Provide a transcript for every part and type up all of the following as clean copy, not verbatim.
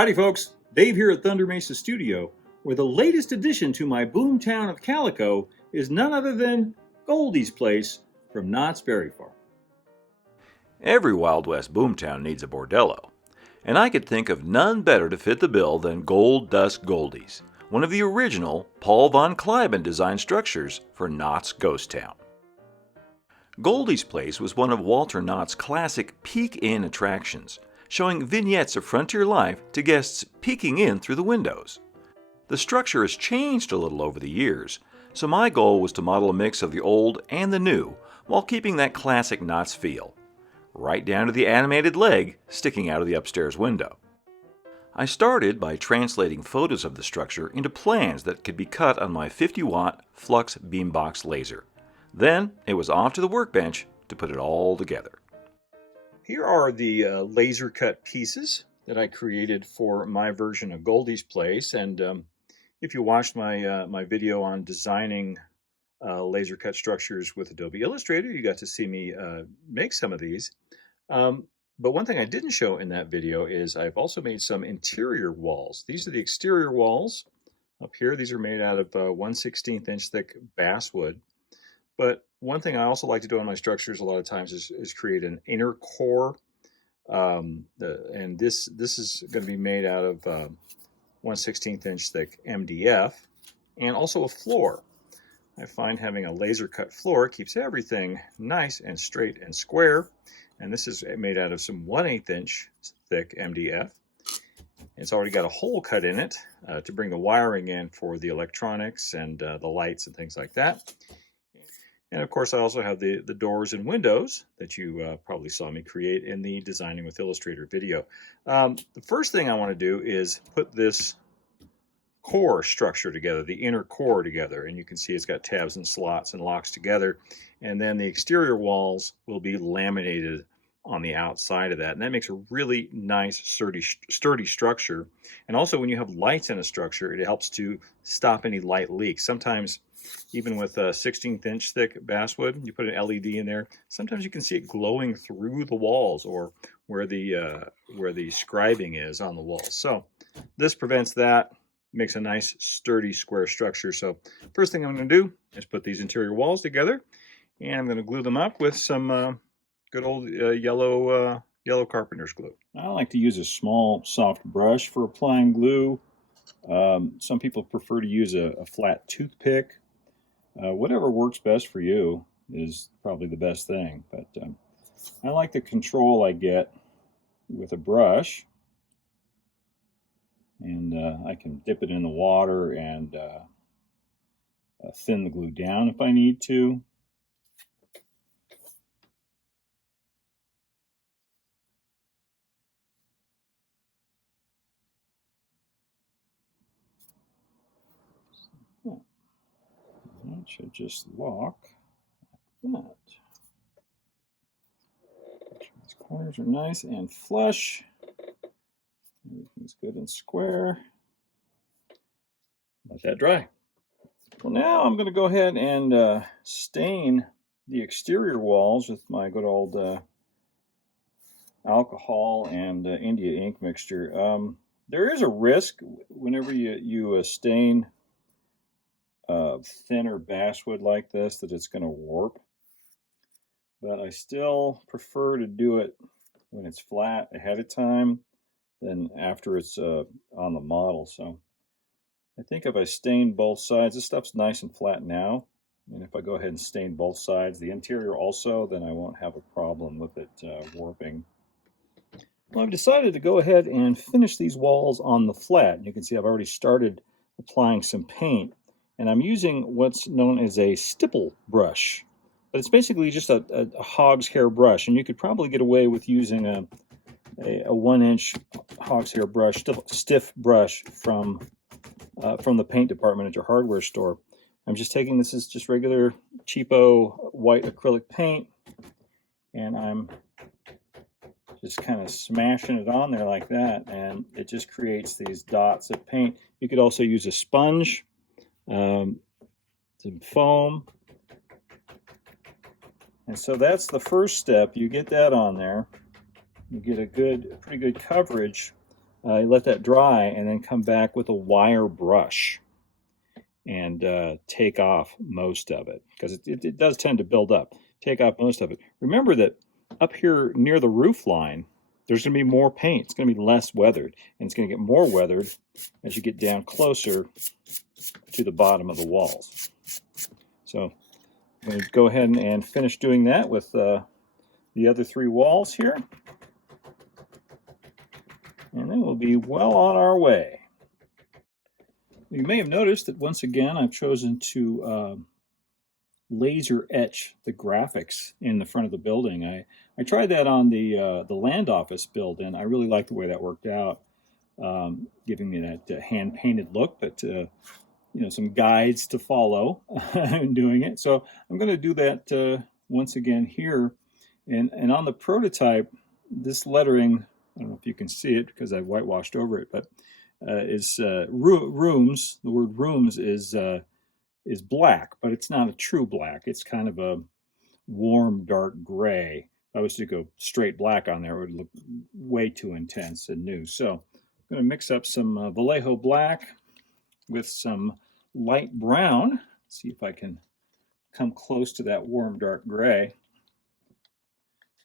Howdy folks, Dave here at Thunder Mesa Studio, where the latest addition to my Boomtown of Calico is none other than Goldie's place from Knott's Berry Farm. Every Wild West boomtown needs a Bordello, and I could think of none better to fit the bill than Gold Dust Goldie's, one of the original Paul von Cliben designed structures for Knott's Ghost Town. Goldie's place was one of Walter Knott's classic peek-in attractions, showing vignettes of frontier life to guests peeking in through the windows. The structure has changed a little over the years, so my goal was to model a mix of the old and the new while keeping that classic Knott's feel, right down to the animated leg sticking out of the upstairs window. I started by translating photos of the structure into plans that could be cut on my 50-watt Flux Beambox laser. Then it was off to the workbench to put it all together. Here are the laser cut pieces that I created for my version of Goldie's place, and if you watched my video on designing laser cut structures with Adobe Illustrator, you got to see me make some of these. But one thing I didn't show in that video is I've also made some interior walls. These are the exterior walls up here. These are made out of 1/16 inch thick basswood. But one thing I also like to do on my structures a lot of times is create an inner core. And this is going to be made out of 1/16 inch thick MDF and also a floor. I find having a laser cut floor keeps everything nice and straight and square. And this is made out of some 1/8 inch thick MDF. It's already got a hole cut in it to bring the wiring in for the electronics and the lights and things like that. And of course, I also have the doors and windows that you probably saw me create in the Designing with Illustrator video. The first thing I want to do is put this core structure together, the inner core together. And you can see it's got tabs and slots and locks together. And then the exterior walls will be laminated on the outside of that. And that makes a really nice, sturdy structure. And also when you have lights in a structure, it helps to stop any light leaks. Sometimes, even with a 16th inch thick basswood, you put an LED in there, sometimes you can see it glowing through the walls or where the scribing is on the walls. So this prevents that, makes a nice sturdy square structure. So first thing I'm going to do is put these interior walls together, and I'm going to glue them up with some good old yellow carpenter's glue. I like to use a small soft brush for applying glue. Some people prefer to use a flat toothpick. Whatever works best for you is probably the best thing, but I like the control I get with a brush, and I can dip it in the water and thin the glue down if I need to. That should just lock like that. These corners are nice and flush. Everything's good and square. Let that dry. Well, now I'm going to go ahead and stain the exterior walls with my good old alcohol and India ink mixture. There is a risk whenever you stain thinner basswood like this that it's going to warp, but I still prefer to do it when it's flat ahead of time than after it's on the model. So I think if I stain both sides, this stuff's nice and flat now, and if I go ahead and stain both sides, the interior also, then I won't have a problem with it warping. Well, I've decided to go ahead and finish these walls on the flat. You can see I've already started applying some paint. And I'm using what's known as a stipple brush. But it's basically just a hog's hair brush. And you could probably get away with using a 1-inch hog's hair brush, stiff brush from the paint department at your hardware store. I'm just taking this as just regular cheapo white acrylic paint. And I'm just kind of smashing it on there like that. And it just creates these dots of paint. You could also use a sponge. Some foam, and so that's the first step. You get that on there, you get a pretty good coverage let that dry, and then come back with a wire brush and take off most of it, because it does tend to build up. Take off most of it. Remember that up here near the roof line, there's going to be more paint. It's going to be less weathered, and it's going to get more weathered as you get down closer to the bottom of the walls. So I'm going to go ahead and finish doing that with the other 3 walls here, and then we'll be well on our way. You may have noticed that once again I've chosen to laser etch the graphics in the front of the building. I tried that on the land office build, and I really liked the way that worked out, giving me that hand painted look, but some guides to follow in doing it. So I'm going to do that once again here, and on the prototype, this lettering, I don't know if you can see it because I've whitewashed over it, but is rooms. The word rooms is black, but it's not a true black. It's kind of a warm dark gray. If I was to go straight black on there, it would look way too intense and new. So I'm going to mix up some Vallejo black with some light brown. See if I can come close to that warm dark gray.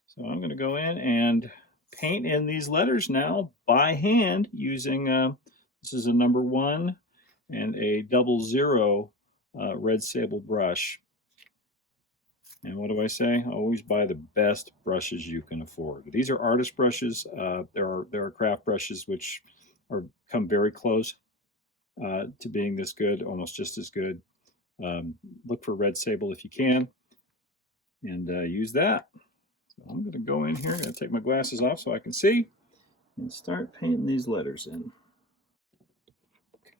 So I'm going to go in and paint in these letters now by hand using, this is a number 1 and a 00 red sable brush. And what do I say? Always buy the best brushes you can afford. These are artist brushes. There are craft brushes which come very close to being this good, almost just as good. Look for red sable if you can, and use that. So I'm going to go in here. I'm going to take my glasses off so I can see, and start painting these letters in.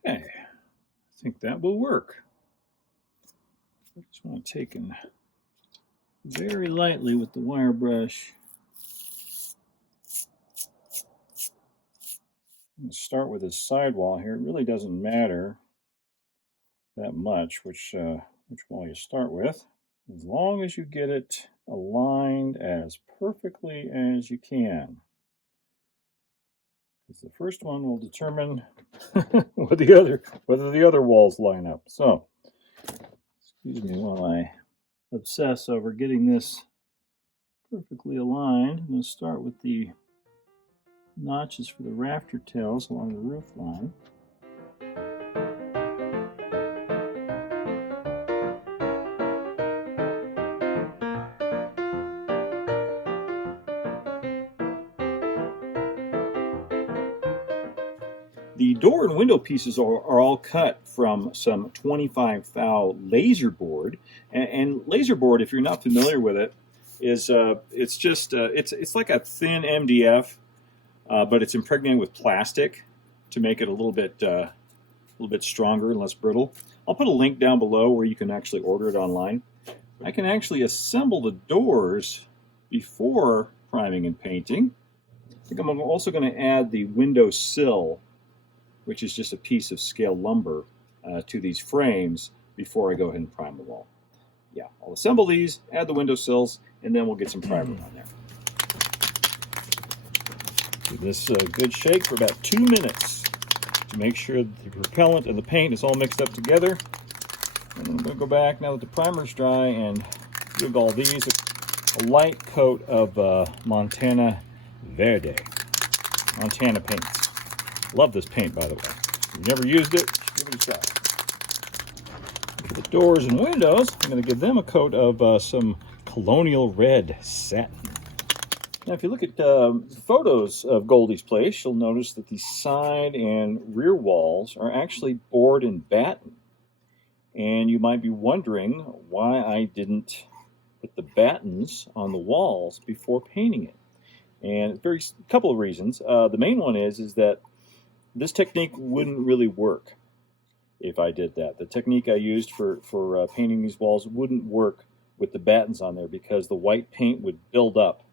Okay, I think that will work. I just want to take and very lightly with the wire brush. I'm going to start with this sidewall here. It really doesn't matter that much which wall you start with, as long as you get it aligned as perfectly as you can. Because the first one will determine whether the other walls line up. So, excuse me while I obsess over getting this perfectly aligned. I'm going to start with the notches for the rafter tails along the roof line. The door and window pieces are all cut from some 25 thou laser board, and laser board, if you're not familiar with it, is it's just it's like a thin MDF, but it's impregnated with plastic to make it a little bit stronger and less brittle. I'll put a link down below where you can actually order it online. I can actually assemble the doors before priming and painting. I think I'm also going to add the window sill, which is just a piece of scale lumber, to these frames before I go ahead and prime the wall. Yeah, I'll assemble these, add the window sills, and then we'll get some primer on there. Give this a good shake for about 2 minutes to make sure that the propellant and the paint is all mixed up together. And then I'm going to go back now that the primer's dry and give all these a light coat of Montana Verde. Montana paints. Love this paint, by the way. If you've never used it, give it a try. For the doors and windows, I'm going to give them a coat of some colonial red satin. Now, if you look at photos of Goldie's place, you'll notice that the side and rear walls are actually board and batten. And you might be wondering why I didn't put the battens on the walls before painting it. And a couple of reasons. The main one is that this technique wouldn't really work if I did that. The technique I used for painting these walls wouldn't work with the battens on there, because the white paint would build up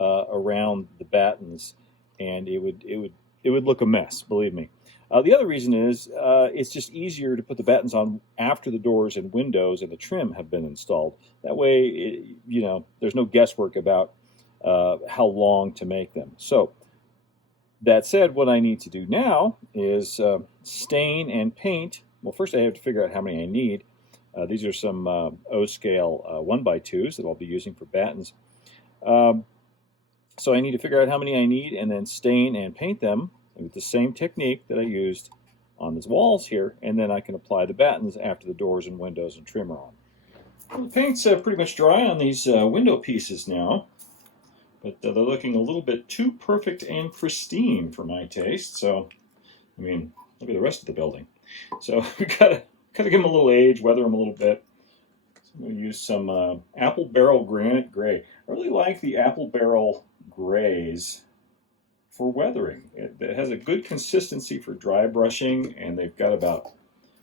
around the battens, and it would look a mess, believe me. The other reason is it's just easier to put the battens on after the doors and windows and the trim have been installed. That way, there's no guesswork about how long to make them. So That said, what I need to do now is stain and paint. Well, first I have to figure out how many I need. These are some O-scale 1x2s that I'll be using for battens. Um, so I need to figure out how many I need and then stain and paint them with the same technique that I used on these walls here, and then I can apply the battens after the doors and windows and trim are on. Well, the paint's pretty much dry on these window pieces now, but they're looking a little bit too perfect and pristine for my taste. So, I mean, look at the rest of the building. So we gotta give them a little age, weather them a little bit. So I'm going to use some apple barrel granite gray. I really like the apple barrel grays for weathering. It has a good consistency for dry brushing, and they've got about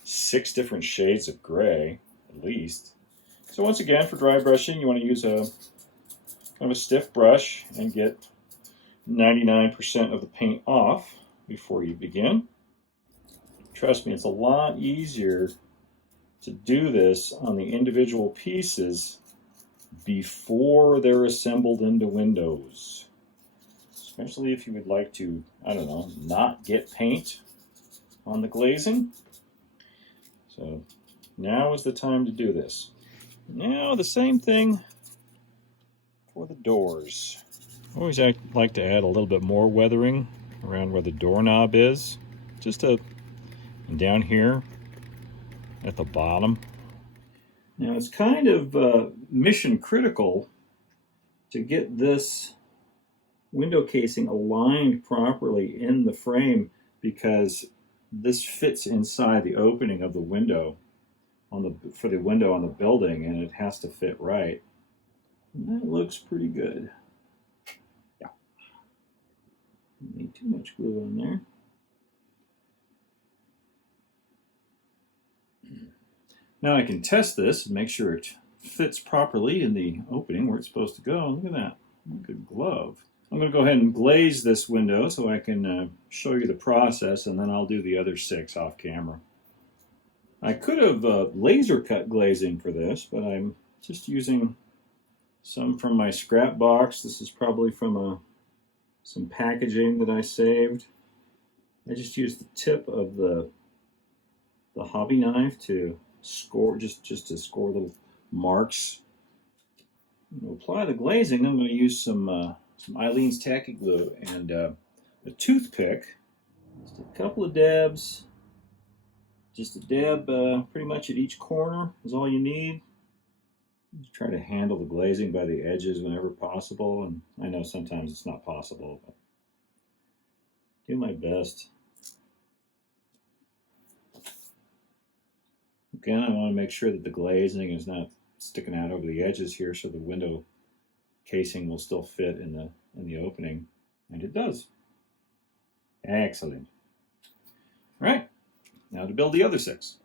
6 different shades of gray, at least. So once again, for dry brushing, you want to use a kind of a stiff brush and get 99% of the paint off before you begin. Trust me, it's a lot easier to do this on the individual pieces before they're assembled into windows. Especially if you would like to, I don't know, not get paint on the glazing. So now is the time to do this. Now the same thing for the doors. I always like to add a little bit more weathering around where the doorknob is. And down here at the bottom. Now it's kind of mission critical to get this window casing aligned properly in the frame, because this fits inside the opening of the window for the window on the building, and it has to fit right. And that looks pretty good. Yeah. Don't need too much glue on there. Now I can test this and make sure it fits properly in the opening where it's supposed to go. Look at that. Good glove. I'm going to go ahead and glaze this window so I can show you the process, and then I'll do the other 6 off camera. I could have laser cut glazing for this, but I'm just using some from my scrap box. This is probably from some packaging that I saved. I just used the tip of the hobby knife to score, just to score little marks. To apply the glazing, I'm going to use some Eileen's tacky glue and a toothpick. Just a couple of dabs. Just a dab pretty much at each corner is all you need. Just try to handle the glazing by the edges whenever possible, and I know sometimes it's not possible, but do my best. Again, I want to make sure that the glazing is not sticking out over the edges here, so the window casing will still fit in the opening, and it does. Excellent. All right, now to build the other 6.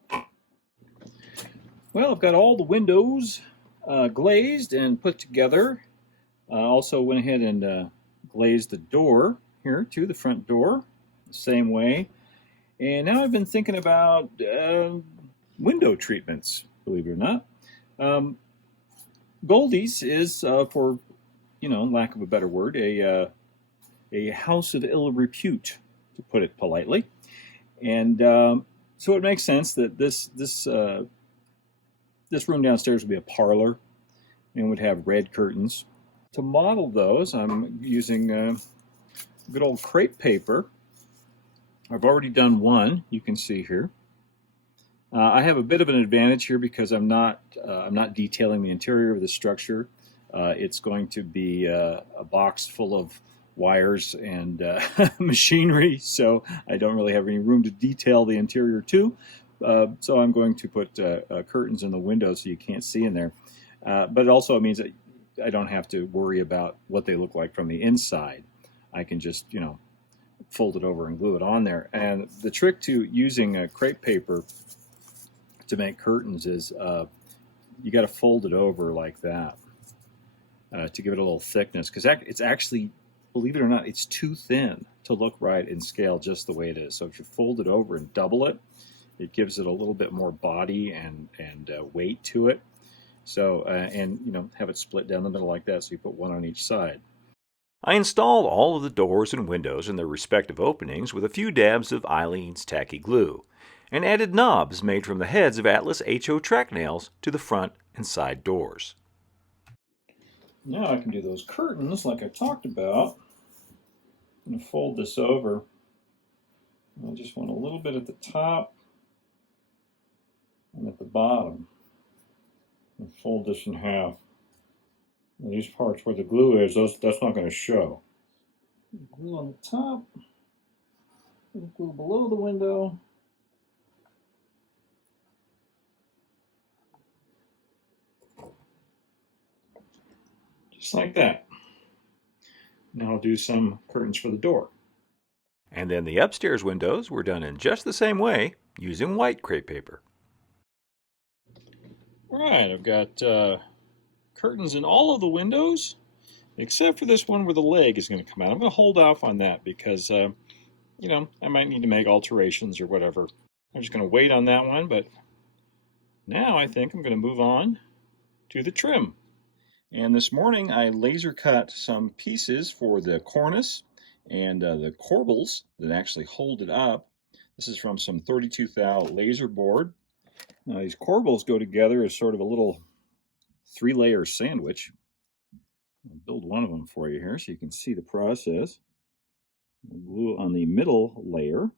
Well, I've got all the windows glazed and put together. Also went ahead and glazed the door here to the front door the same way. And now I've been thinking about window treatments, believe it or not. Goldie's is, for lack of a better word, a house of ill repute, to put it politely. And so it makes sense that this room downstairs would be a parlor and would have red curtains. To model those, I'm using good old crepe paper. I've already done one, you can see here. I have a bit of an advantage here because I'm not detailing the interior of the structure. It's going to be a box full of wires and machinery, so I don't really have any room to detail the interior too. So I'm going to put curtains in the windows so you can't see in there. But it also means that I don't have to worry about what they look like from the inside. I can just, fold it over and glue it on there. And the trick to using crepe paper to make curtains is you got to fold it over like that to give it a little thickness, because it's actually, believe it or not, it's too thin to look right in scale just the way it is. So if you fold it over and double it, it gives it a little bit more body and weight to it. So and have it split down the middle like that, so you put one on each side. I installed all of the doors and windows in their respective openings with a few dabs of Eileen's tacky glue, and added knobs made from the heads of Atlas HO track nails to the front and side doors. Now I can do those curtains like I talked about. I'm going to fold this over. I just want a little bit at the top and at the bottom. And fold this in half. And these parts where the glue is, that's not going to show. Glue on the top, glue below the window. Just like that. Now I'll do some curtains for the door. And then the upstairs windows were done in just the same way, using white crepe paper. All right, I've got curtains in all of the windows, except for this one where the leg is going to come out. I'm going to hold off on that because, I might need to make alterations or whatever. I'm just going to wait on that one, but now I think I'm going to move on to the trim. And this morning I laser cut some pieces for the cornice and the corbels that actually hold it up. This is from some 32 thou laser board. Now these corbels go together as sort of a little 3-layer sandwich. I'll build one of them for you here so you can see the process. We'll glue on the middle layer.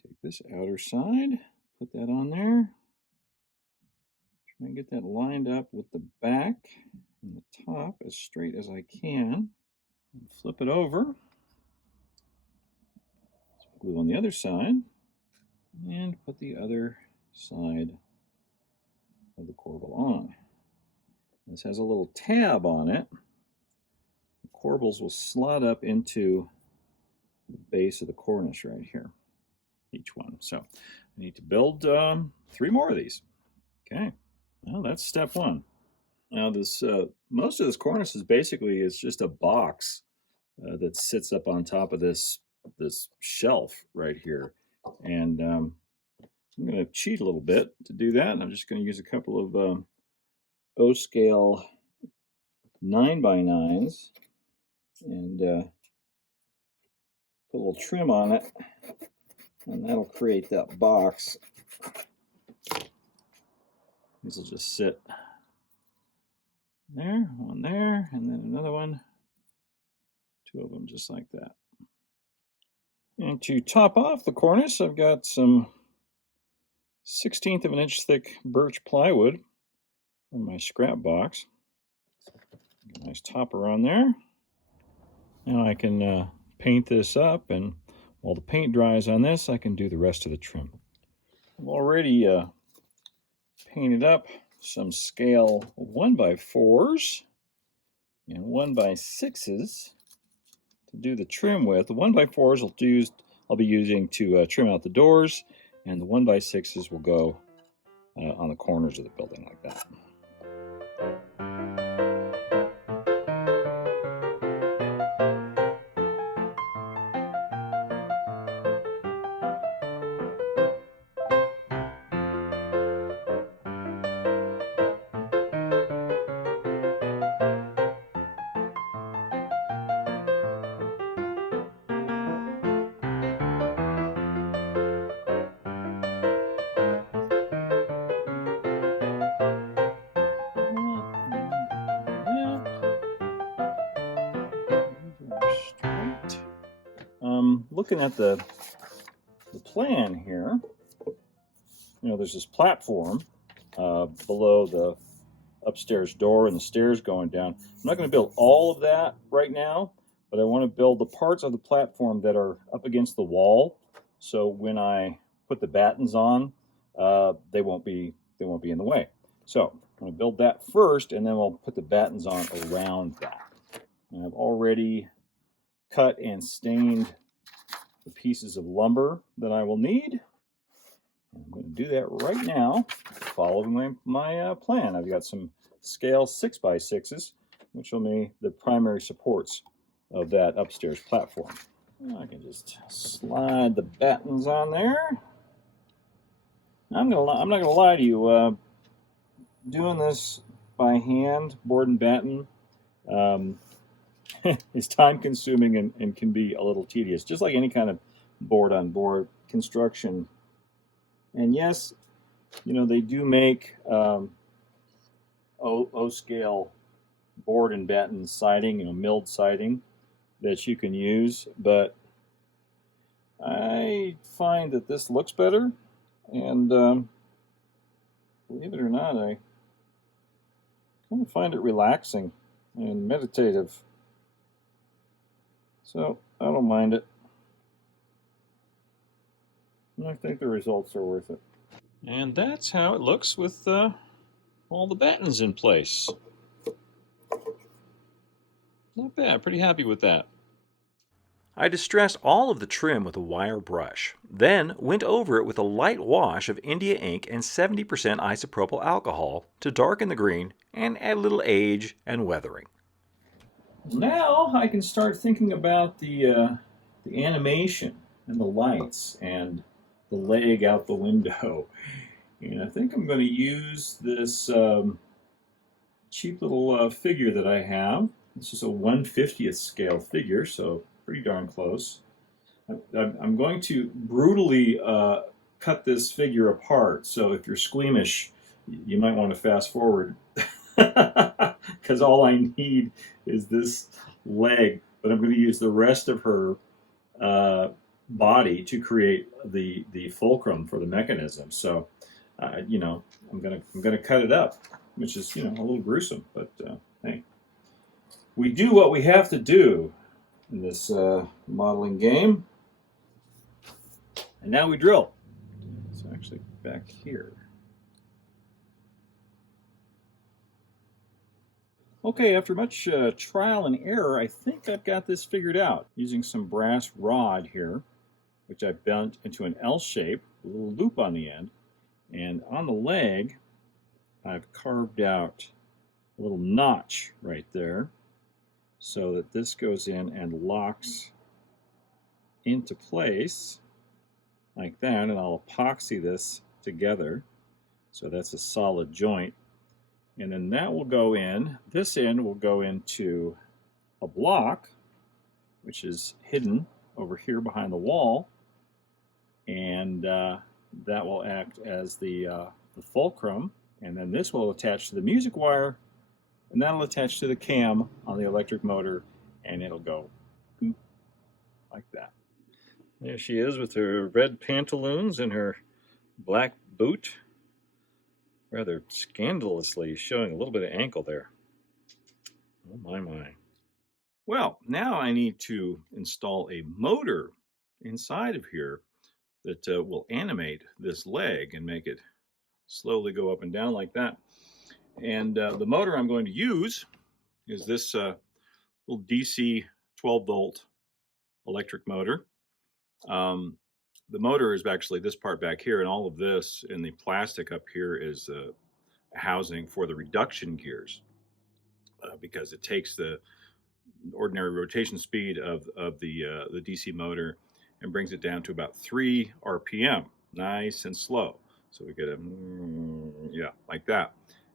Take this outer side, put that on there. Try and get that lined up with the back and the top as straight as I can. And flip it over. Glue on the other side and put the other side of the corbel on. This has a little tab on it. The corbels will slot up into the base of the cornice right here, each one. So I need to build 3 more of these. Okay, well, that's step 1. Now this most of this cornice is basically just a box that sits up on top of this shelf right here, and I'm going to cheat a little bit to do that. And I'm just going to use a couple of O-scale 9x9s and put a little trim on it, and that'll create that box. These will just sit there, one there, and then another one, 2 of them just like that. And to top off the cornice, I've got some 1/16 of an inch thick birch plywood from my scrap box. Nice topper on there. Now I can paint this up, and while the paint dries on this, I can do the rest of the trim. I've already painted up some scale 1x4s and 1x6s to do the trim with. The 1x4s I'll be using to trim out the doors, and the 1x6s will go on the corners of the building like that. Looking at the plan here, there's this platform below the upstairs door and the stairs going down. I'm not going to build all of that right now, but I want to build the parts of the platform that are up against the wall, so when I put the battens on, they won't be in the way. So I'm going to build that first, and then we'll put the battens on around that. And I've already cut and stained the pieces of lumber that I will need. I'm going to do that right now, following my plan. I've got some scale 6x6s, which will be the primary supports of that upstairs platform. I can just slide the battens on there. I'm not going to lie to you. Doing this by hand, board and batten, is time consuming and can be a little tedious, just like any kind of board-on-board construction. And yes, you know, they do make O-scale board and batten siding, you know, milled siding that you can use, but I find that this looks better, and believe it or not, I kind of find it relaxing and meditative. So I don't mind it. I think the results are worth it. And that's how it looks with all the battens in place. Not bad, pretty happy with that. I distressed all of the trim with a wire brush, then went over it with a light wash of India ink and 70% isopropyl alcohol to darken the green and add a little age and weathering. Now I can start thinking about the animation and the lights and the leg out the window. And I think I'm going to use this cheap little figure that I have. This is a 1/50th scale figure, so pretty darn close. I'm going to brutally cut this figure apart, so if you're squeamish, you might want to fast forward. Because all I need is this leg, but I'm going to use the rest of her body to create the fulcrum for the mechanism. So, you know, I'm gonna cut it up, which is, you know, a little gruesome, but hey, we do what we have to do in this modeling game. And now we drill. It's actually back here. Okay, after much trial and error, I think I've got this figured out using some brass rod here, which I bent into an L shape, with a little loop on the end. And on the leg, I've carved out a little notch right there so that this goes in and locks into place like that, and I'll epoxy this together so that's a solid joint. And then that will go in, this end will go into a block, which is hidden over here behind the wall, and that will act as the fulcrum, and then this will attach to the music wire, and that'll attach to the cam on the electric motor, and it'll go boop, like that. There she is with her red pantaloons and her black boot, rather scandalously showing a little bit of ankle there. Oh my. Well, now I need to install a motor inside of here that will animate this leg and make it slowly go up and down like that. And the motor I'm going to use is this little DC 12-volt electric motor. The motor is actually this part back here, and all of this in the plastic up here is housing for the reduction gears, because it takes the ordinary rotation speed of the DC motor and brings it down to about 3 RPM, nice and slow. So we get a, yeah, like that.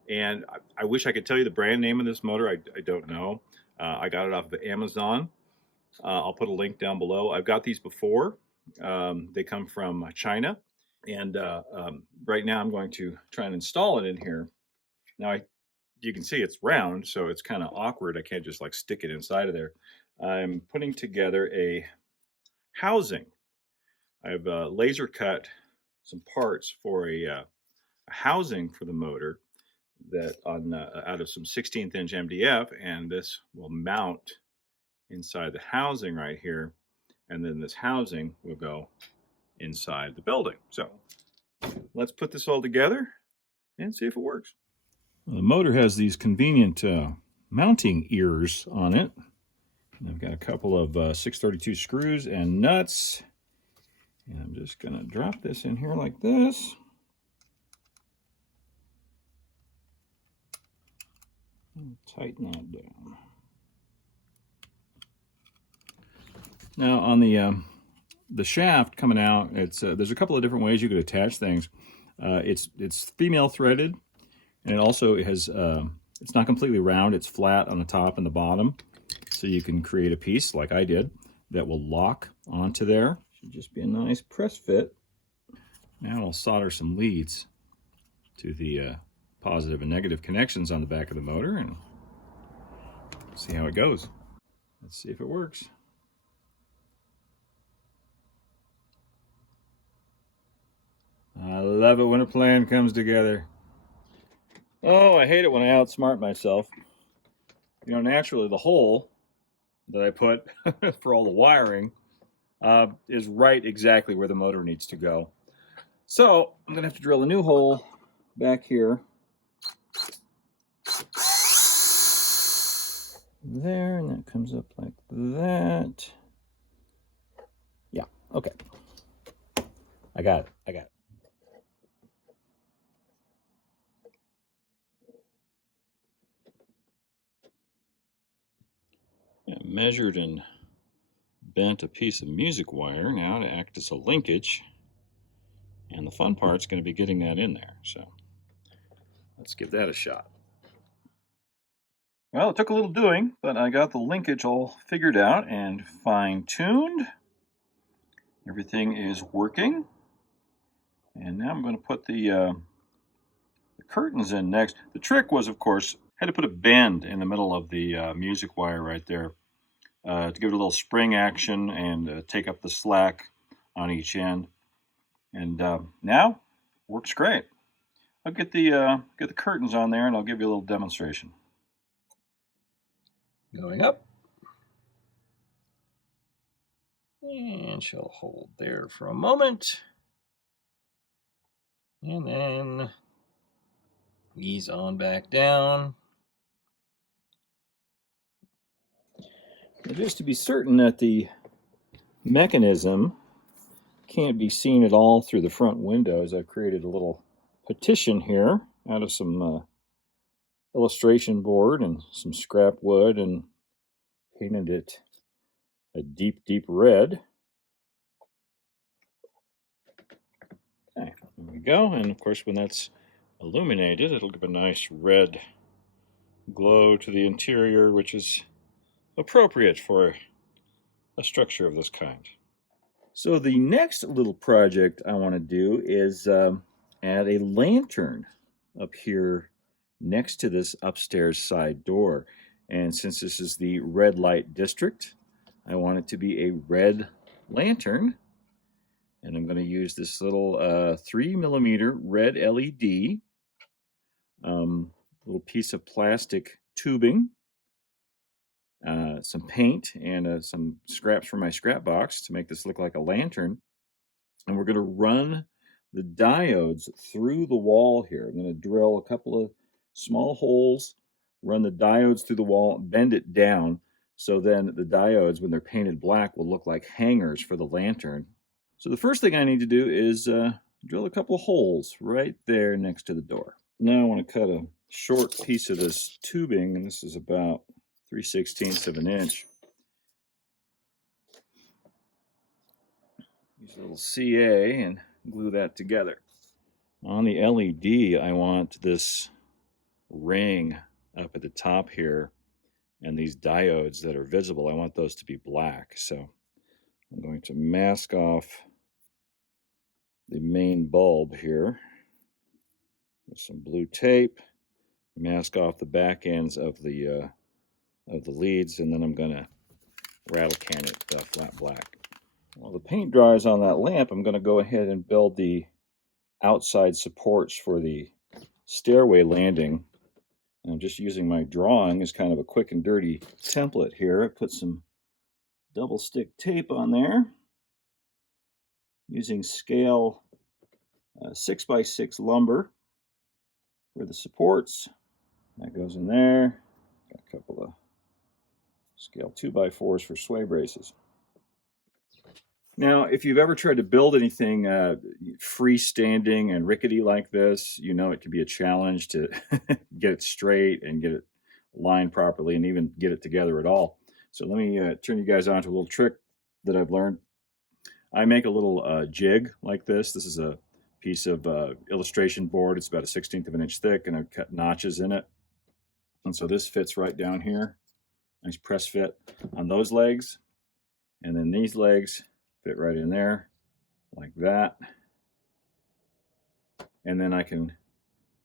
And I wish I could tell you the brand name of this motor. I don't know. I got it off of Amazon. I'll put a link down below. I've got these before. They come from China. And right now I'm going to try and install it in here. Now you can see it's round, so it's kind of awkward. I can't just like stick it inside of there. I'm putting together a housing. I've laser cut some parts for a housing for the motor that on out of some 16th inch MDF, and this will mount inside the housing right here, and then this housing will go inside the building. So let's put this all together and see if it works. The motor has these convenient mounting ears on it. And I've got a couple of 632 screws and nuts. And I'm just going to drop this in here like this. And tighten that down. Now on the shaft coming out, it's there's a couple of different ways you could attach things. It's female threaded, and it also has it's not completely round. It's flat on the top and the bottom. So you can create a piece like I did that will lock onto there. Should just be a nice press fit. Now I'll solder some leads to the positive and negative connections on the back of the motor and see how it goes. Let's see if it works. I love it when a plan comes together. Oh, I hate it when I outsmart myself. You know, naturally the hole that I put for all the wiring is right exactly where the motor needs to go. So I'm gonna have to drill a new hole back here. There, and that comes up like that. Yeah, okay. I got it. I measured and bent a piece of music wire now to act as a linkage. And the fun part's going to be getting that in there. So let's give that a shot. Well, it took a little doing, but I got the linkage all figured out and fine-tuned. Everything is working. And now I'm going to put the curtains in next. The trick was, of course, I had to put a bend in the middle of the music wire right there to give it a little spring action and take up the slack on each end. And now works great. I'll get the curtains on there and I'll give you a little demonstration. Going up. And she'll hold there for a moment. And then ease on back down. And just to be certain that the mechanism can't be seen at all through the front windows, I've created a little partition here out of some illustration board and some scrap wood and painted it a deep, deep red. Okay, there we go. And of course, when that's illuminated, it'll give a nice red glow to the interior, which is appropriate for a structure of this kind. So the next little project I want to do is add a lantern up here next to this upstairs side door. And since this is the red light district, I want it to be a red lantern. And I'm going to use this little 3mm red LED, little piece of plastic tubing, some paint, and some scraps from my scrap box to make this look like a lantern. And we're going to run the diodes through the wall here. I'm going to drill a couple of small holes, run the diodes through the wall, bend it down, so then the diodes, when they're painted black, will look like hangers for the lantern. So the first thing I need to do is drill a couple of holes right there next to the door. Now I want to cut a short piece of this tubing, and this is about 3/16 of an inch. Use a little CA and glue that together. On the LED, I want this ring up at the top here, and these diodes that are visible, I want those to be black. So I'm going to mask off the main bulb here with some blue tape, mask off the back ends of the leads, and then I'm going to rattle can it flat black. While the paint dries on that lamp, I'm going to go ahead and build the outside supports for the stairway landing. And I'm just using my drawing as kind of a quick and dirty template here. I put some double stick tape on there using scale 6x6 lumber for the supports. That goes in there. Got a couple of scale 2x4s for sway braces. Now, if you've ever tried to build anything freestanding and rickety like this, you know it can be a challenge to get it straight and get it lined properly and even get it together at all. So let me turn you guys on to a little trick that I've learned. I make a little jig like this. This is a piece of illustration board. It's about a 1/16 of an inch thick, and I've cut notches in it. And so this fits right down here. Nice press fit on those legs. And then these legs fit right in there like that. And then I can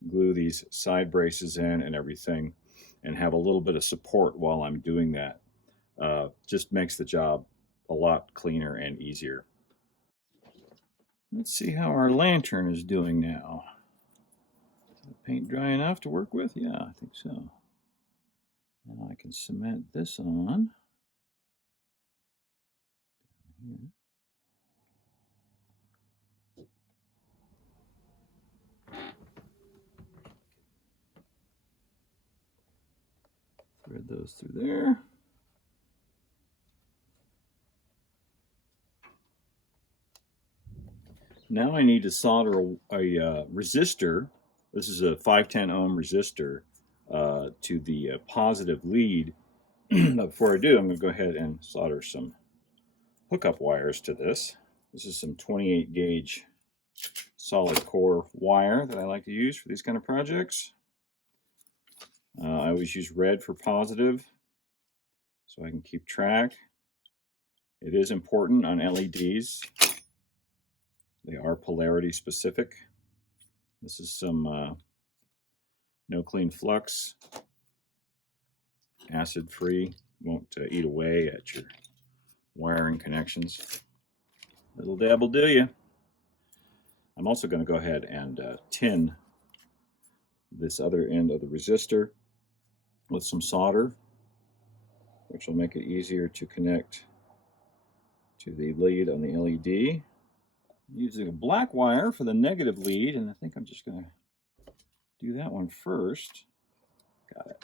glue these side braces in and everything and have a little bit of support while I'm doing that. Just makes the job a lot cleaner and easier. Let's see how our lantern is doing now. Is the paint dry enough to work with? Yeah, I think so. Now I can cement this on. Here. Thread those through there. Now I need to solder a resistor. This is a 510 ohm resistor to the positive lead. But before I do, I'm going to go ahead and solder some hookup wires to this. This is some 28 gauge solid core wire that I like to use for these kind of projects. I always use red for positive so I can keep track. It is important on LEDs. They are polarity specific. This is some no clean flux, acid free, won't eat away at your wiring connections. Little dab will do you. I'm also going to go ahead and tin this other end of the resistor with some solder, which will make it easier to connect to the lead on the LED. Using a black wire for the negative lead, and I think I'm just going to do that one first. Got it.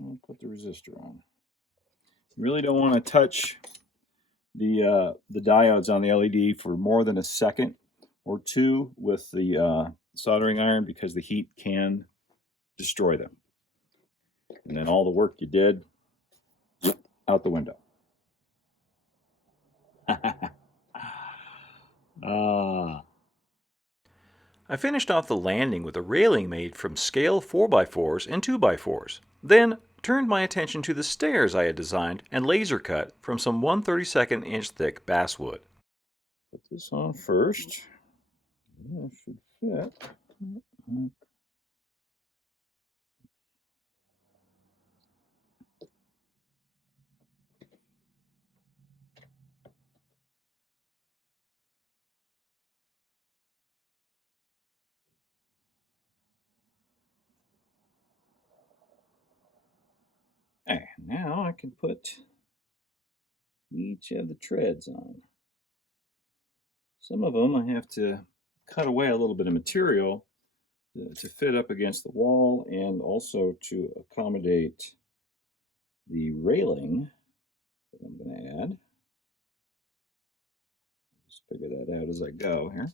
I'll put the resistor on. You really don't want to touch the diodes on the LED for more than a second or two with the soldering iron, because the heat can destroy them. And then all the work you did, out the window. I finished off the landing with a railing made from scale 4x4s and 2x4s, then turned my attention to the stairs I had designed and laser cut from some 1/32 inch thick basswood. Put this on first. That should fit. Okay, now I can put each of the treads on. Some of them I have to cut away a little bit of material to fit up against the wall, and also to accommodate the railing that I'm going to add. Just figure that out as I go here.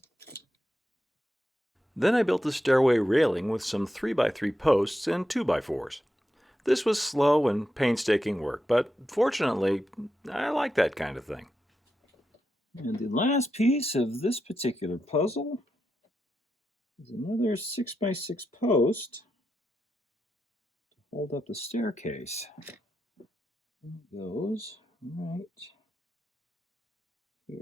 Then I built the stairway railing with some 3x3 posts and 2x4s. This was slow and painstaking work, but fortunately, I like that kind of thing. And the last piece of this particular puzzle is another 6x6 post to hold up the staircase. It goes right here.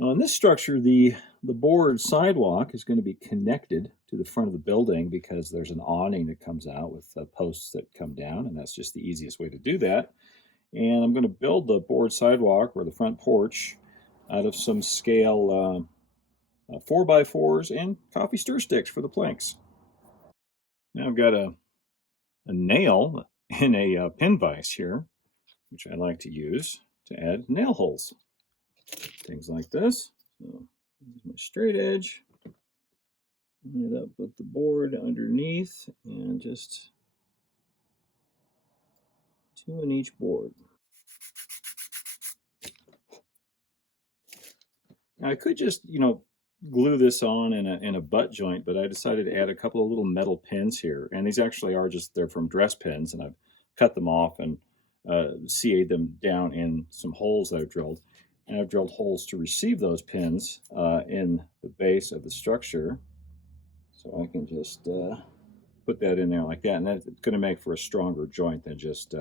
Now in this structure, the board sidewalk is going to be connected to the front of the building, because there's an awning that comes out with posts that come down, and that's just the easiest way to do that. And I'm going to build the board sidewalk, or the front porch, out of some scale 4x4s and coffee stir sticks for the planks. Now I've got a nail in a pin vise here, which I like to use to add nail holes. Things like this. So here's my straight edge. Line it up with the board underneath, and just 2 in each board. Now I could just, glue this on in a butt joint, but I decided to add a couple of little metal pins here, and these actually are they're from dress pins, and I've cut them off and CA'd them down in some holes that I've drilled. And I've drilled holes to receive those pins in the base of the structure. So I can just put that in there like that, and that's going to make for a stronger joint than just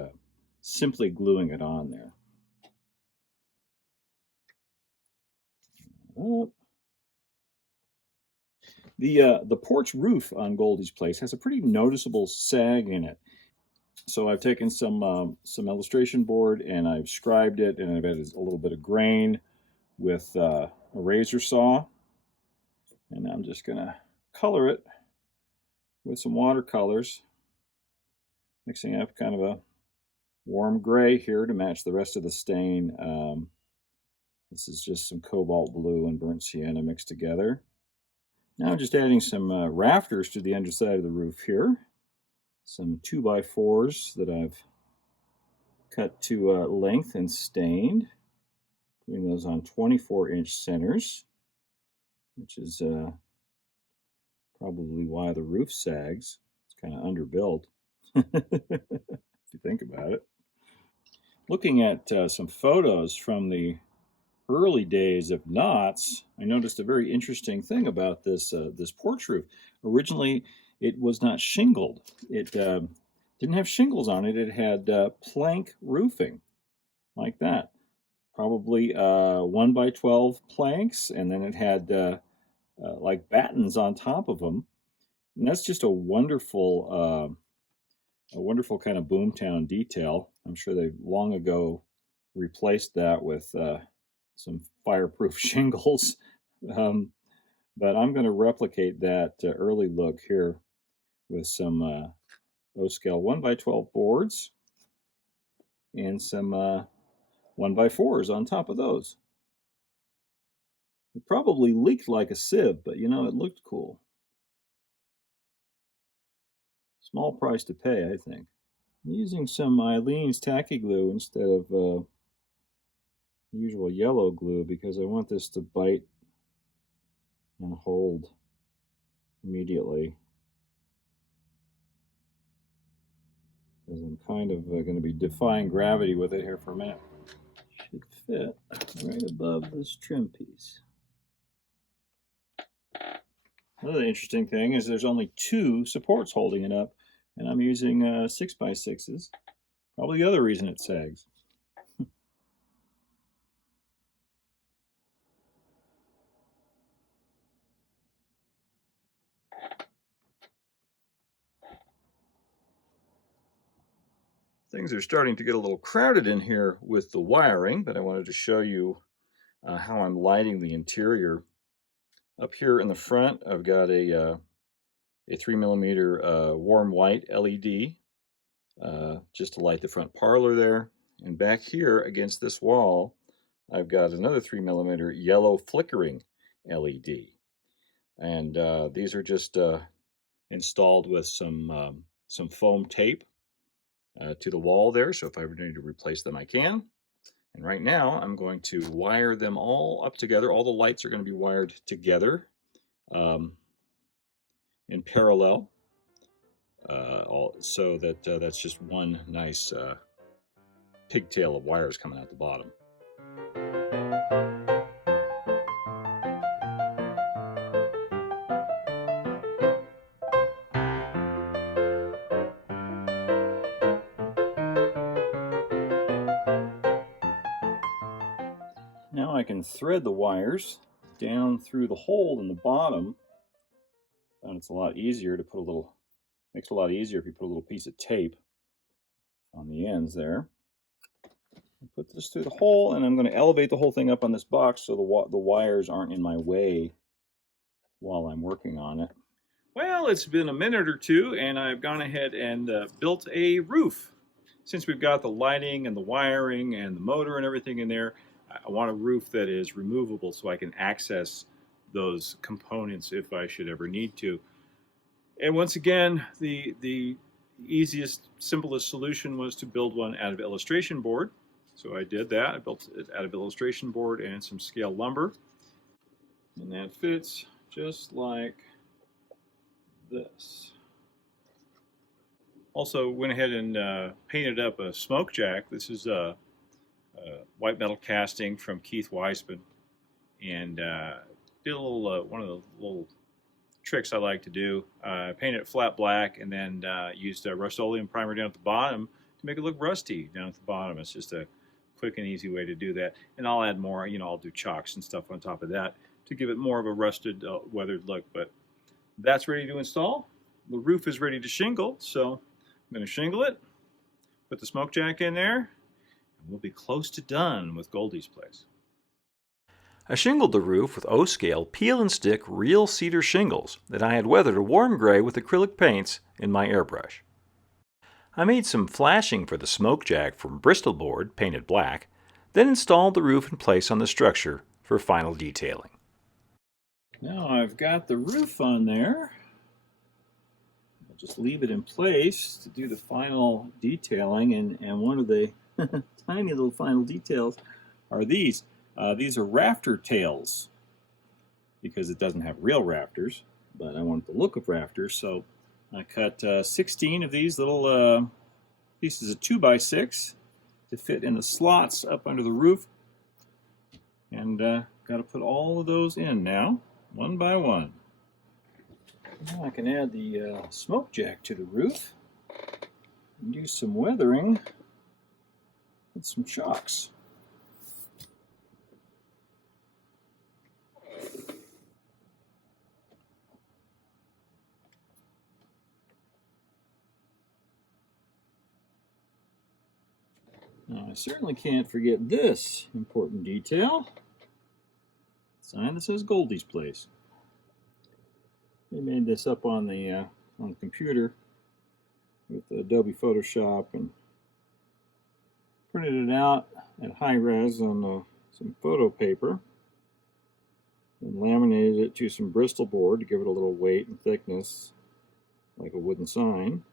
simply gluing it on there. The porch roof on Goldie's place has a pretty noticeable sag in it. So I've taken some illustration board and I've scribed it, and I've added a little bit of grain with a razor saw, and I'm just gonna color it with some watercolors, mixing up kind of a warm gray here to match the rest of the stain. This is just some cobalt blue and burnt sienna mixed together. Now I'm just adding some rafters to the underside of the roof here. Some 2x4s that I've cut to length and stained. Putting those on 24-inch centers, which is probably why the roof sags. It's kind of underbuilt, if you think about it. Looking at some photos from the early days of Knott's, I noticed a very interesting thing about this porch roof. Originally, it was not shingled. It didn't have shingles on it. It had plank roofing, like that. Probably 1x12 planks, and then it had like battens on top of them. And that's just a wonderful kind of Boomtown detail. I'm sure they long ago replaced that with some fireproof shingles. But I'm going to replicate that early look here with some O-scale 1x12 boards and some 1x4s on top of those. It probably leaked like a sieve, but you know, it looked cool. Small price to pay, I think. I'm using some Eileen's tacky glue instead of usual yellow glue because I want this to bite and hold immediately. Because I'm kind of going to be defying gravity with it here for a minute. Should fit right above this trim piece. Another interesting thing is there's only 2 supports holding it up, and I'm using 6x6s. Probably the other reason it sags. Things are starting to get a little crowded in here with the wiring, but I wanted to show you how I'm lighting the interior. Up here in the front, I've got a 3mm warm white LED just to light the front parlor there. And back here against this wall, I've got another 3mm yellow flickering LED. And these are just installed with some foam tape to the wall there, so if I ever need to replace them, I can. And right now, I'm going to wire them all up together. All the lights are going to be wired together in parallel, so that that's just one nice pigtail of wires coming out the bottom. Now I can thread the wires down through the hole in the bottom, and it's a lot easier to put makes it a lot easier if you put a little piece of tape on the ends there. Put this through the hole, and I'm going to elevate the whole thing up on this box so the wires aren't in my way while I'm working on it. Well, it's been a minute or two, and I've gone ahead and built a roof. Since we've got the lighting and the wiring and the motor and everything in there, I want a roof that is removable so I can access those components if I should ever need to. And once again, the easiest, simplest solution was to build one out of illustration board. So I did that. I built it out of illustration board and some scale lumber. And that fits just like this. Also went ahead and painted up a smoke jack. This is a white metal casting from Keith Weisman, and did a little one of the little tricks I like to do. Paint it flat black and then used a Rust-Oleum primer down at the bottom to make it look rusty down at the bottom. It's just a quick and easy way to do that. And I'll add more, I'll do chalks and stuff on top of that to give it more of a rusted, weathered look. But that's ready to install. The roof is ready to shingle, so I'm going to shingle it, put the smoke jack in there, and we'll be close to done with Goldie's place. I shingled the roof with O-scale peel and stick real cedar shingles that I had weathered a warm gray with acrylic paints in my airbrush. I made some flashing for the smoke jack from Bristol board painted black, then installed the roof in place on the structure for final detailing. Now I've got the roof on there. I'll just leave it in place to do the final detailing, and one of the tiny little final details are these. These are rafter tails because it doesn't have real rafters, but I want the look of rafters, so I cut 16 of these little pieces of 2x6 to fit in the slots up under the roof, and got to put all of those in now, one by one. Now I can add the smoke jack to the roof and do some weathering with some chalks. Now, I certainly can't forget this important detail. Sign that says Goldie's Place. They made this up on the computer with Adobe Photoshop and printed it out at high res on some photo paper and laminated it to some Bristol board to give it a little weight and thickness like a wooden sign.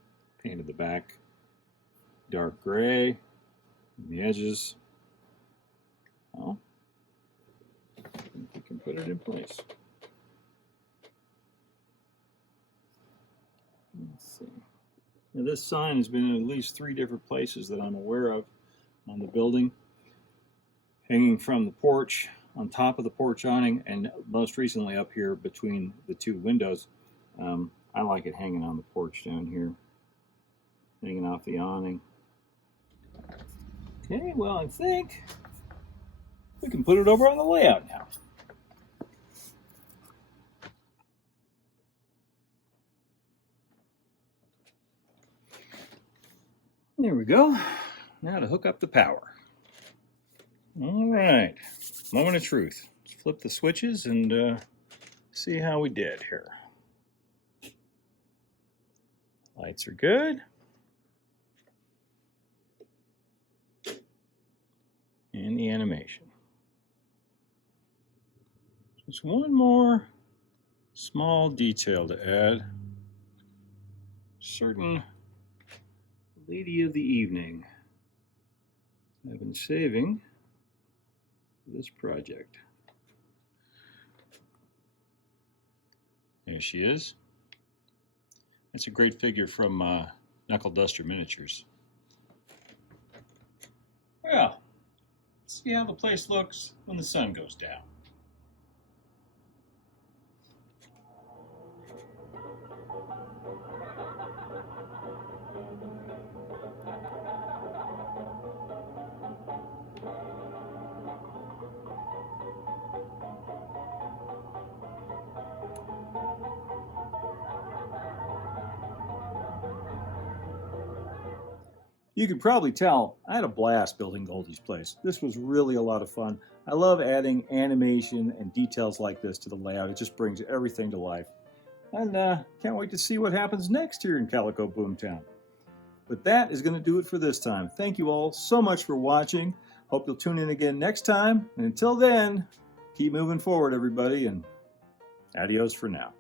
Painted the back dark gray. The edges. Well, I think we can put it in place. Let's see. Now this sign has been in at least 3 different places that I'm aware of on the building. Hanging from the porch, on top of the porch awning, and most recently up here between the 2 windows. I like it hanging on the porch down here, hanging off the awning. Okay, well, I think we can put it over on the layout now. There we go. Now to hook up the power. All right, moment of truth. Let's flip the switches and see how we did here. Lights are good. And the animation. Just one more small detail to add. Certain lady of the evening I've been saving for this project. There she is. That's a great figure from Knuckle Duster Miniatures. Well, let's see how the place looks when the sun goes down. You can probably tell I had a blast building Goldie's place. This was really a lot of fun. I love adding animation and details like this to the layout. It just brings everything to life. And can't wait to see what happens next here in Calico Boomtown. But that is going to do it for this time. Thank you all so much for watching. Hope you'll tune in again next time. And until then, keep moving forward, everybody, and adios for now.